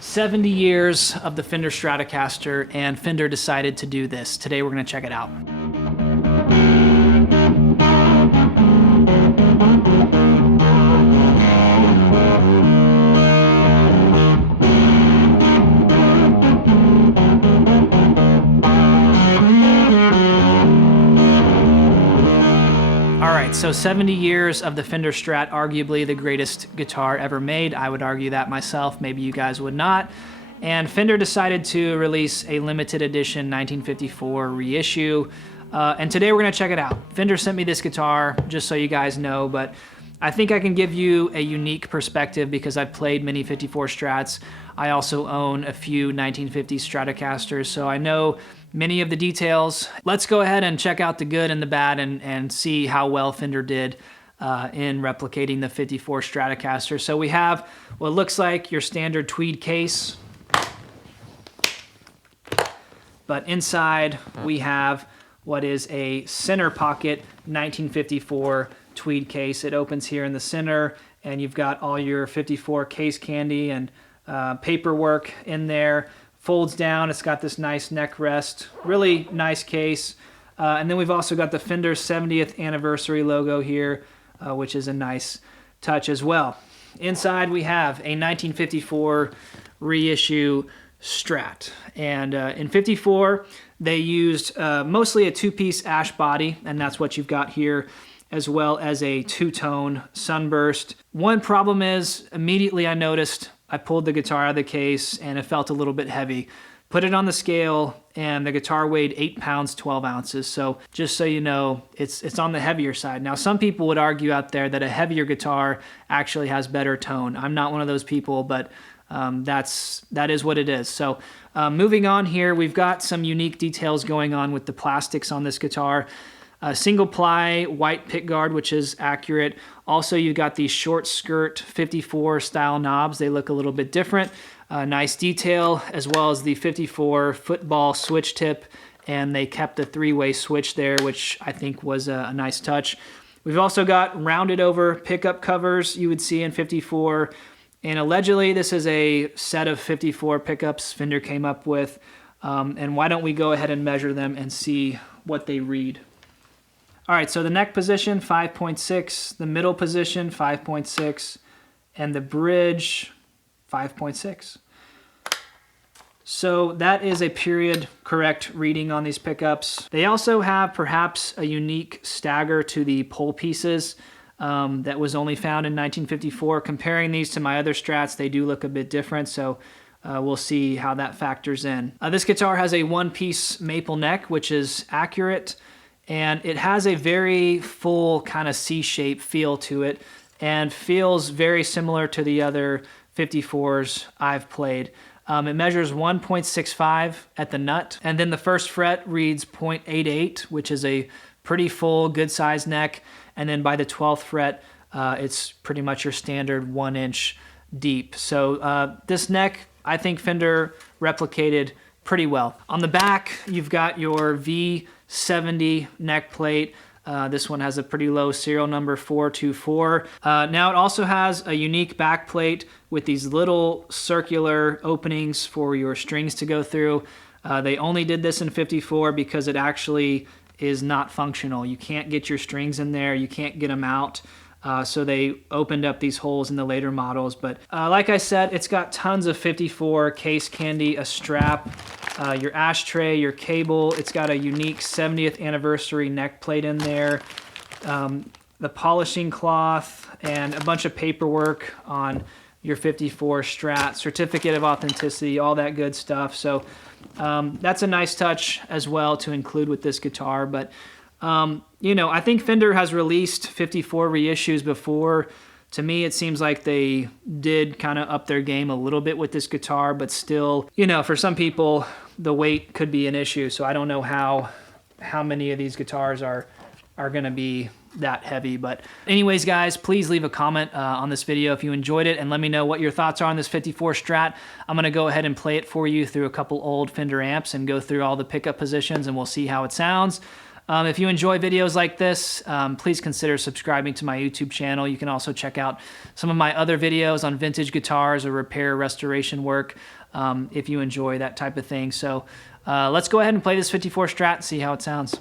70 years of the Fender Stratocaster, and Fender decided to do this. Today we're going to check it out. Alright, so 70 years of the Fender Strat, arguably the greatest guitar ever made. I would argue that myself, maybe you guys would not. And Fender decided to release a limited edition 1954 reissue. And today we're going to check it out. Fender sent me this guitar, just so you guys know, but I think I can give you a unique perspective because I've played many 54 Strats. I also own a few 1950 Stratocasters, so I know many of the details. Let's go ahead and check out the good and the bad and see how well Fender did in replicating the 54 Stratocaster. So we have what looks like your standard tweed case, but inside we have what is a center pocket 1954 tweed case. It opens here in the center, and you've got all your 54 case candy and paperwork in there. Folds down, it's got this nice neck rest, really nice case. And then we've also got the Fender 70th anniversary logo here, which is a nice touch as well. Inside we have a 1954 reissue Strat. And in 54, they used mostly a two-piece ash body, and that's what you've got here, as well as a two-tone sunburst. One problem is, immediately I noticed, I pulled the guitar out of the case and it felt a little bit heavy. Put it on the scale and the guitar weighed 8 pounds, 12 ounces. So just so you know, it's on the heavier side. Now, some people would argue out there that a heavier guitar actually has better tone. I'm not one of those people, but that is what it is. So moving on here, we've got some unique details going on with the plastics on this guitar. Single ply white pickguard, which is accurate. Also, you've got these short skirt 54 style knobs. They look a little bit different. Nice detail, as well as the 54 football switch tip, and they kept the three-way switch there, which I think was a nice touch. We've also got rounded over pickup covers you would see in 54, and allegedly this is a set of 54 pickups Fender came up with. And why don't we go ahead and measure them and see what they read. All right, so the neck position, 5.6, the middle position, 5.6, and the bridge, 5.6. So that is a period correct reading on these pickups. They also have perhaps a unique stagger to the pole pieces that was only found in 1954. Comparing these to my other Strats, they do look a bit different, so we'll see how that factors in. This guitar has a one-piece maple neck, which is accurate. And it has a very full kind of C-shape feel to it and feels very similar to the other 54s I've played. It measures 1.65 at the nut, and then the first fret reads 0.88, which is a pretty full, good-sized neck. And then by the 12th fret, it's pretty much your standard 1-inch deep. So this neck, I think Fender replicated pretty well. On the back, you've got your V70 neck plate. This one has a pretty low serial number, 424. Now it also has a unique back plate with these little circular openings for your strings to go through. They only did this in 54 because it actually is not functional. You can't get your strings in there, you can't get them out. So they opened up these holes in the later models. But like I said, it's got tons of 54 case candy, a strap, your ashtray, your cable. It's got a unique 70th anniversary neck plate in there, the polishing cloth, and a bunch of paperwork on your 54 Strat, certificate of authenticity, all that good stuff. So that's a nice touch as well to include with this guitar. But you know, I think Fender has released 54 reissues before. To me, it seems like they did kind of up their game a little bit with this guitar, but still, you know, for some people, the weight could be an issue. So I don't know how many of these guitars are going to be that heavy. But anyways, guys, please leave a comment on this video if you enjoyed it, and let me know what your thoughts are on this 54 Strat. I'm going to go ahead and play it for you through a couple old Fender amps and go through all the pickup positions, and we'll see how it sounds. If you enjoy videos like this, please consider subscribing to my YouTube channel. You can also check out some of my other videos on vintage guitars or repair restoration work if you enjoy that type of thing. So let's go ahead and play this 54 Strat and see how it sounds.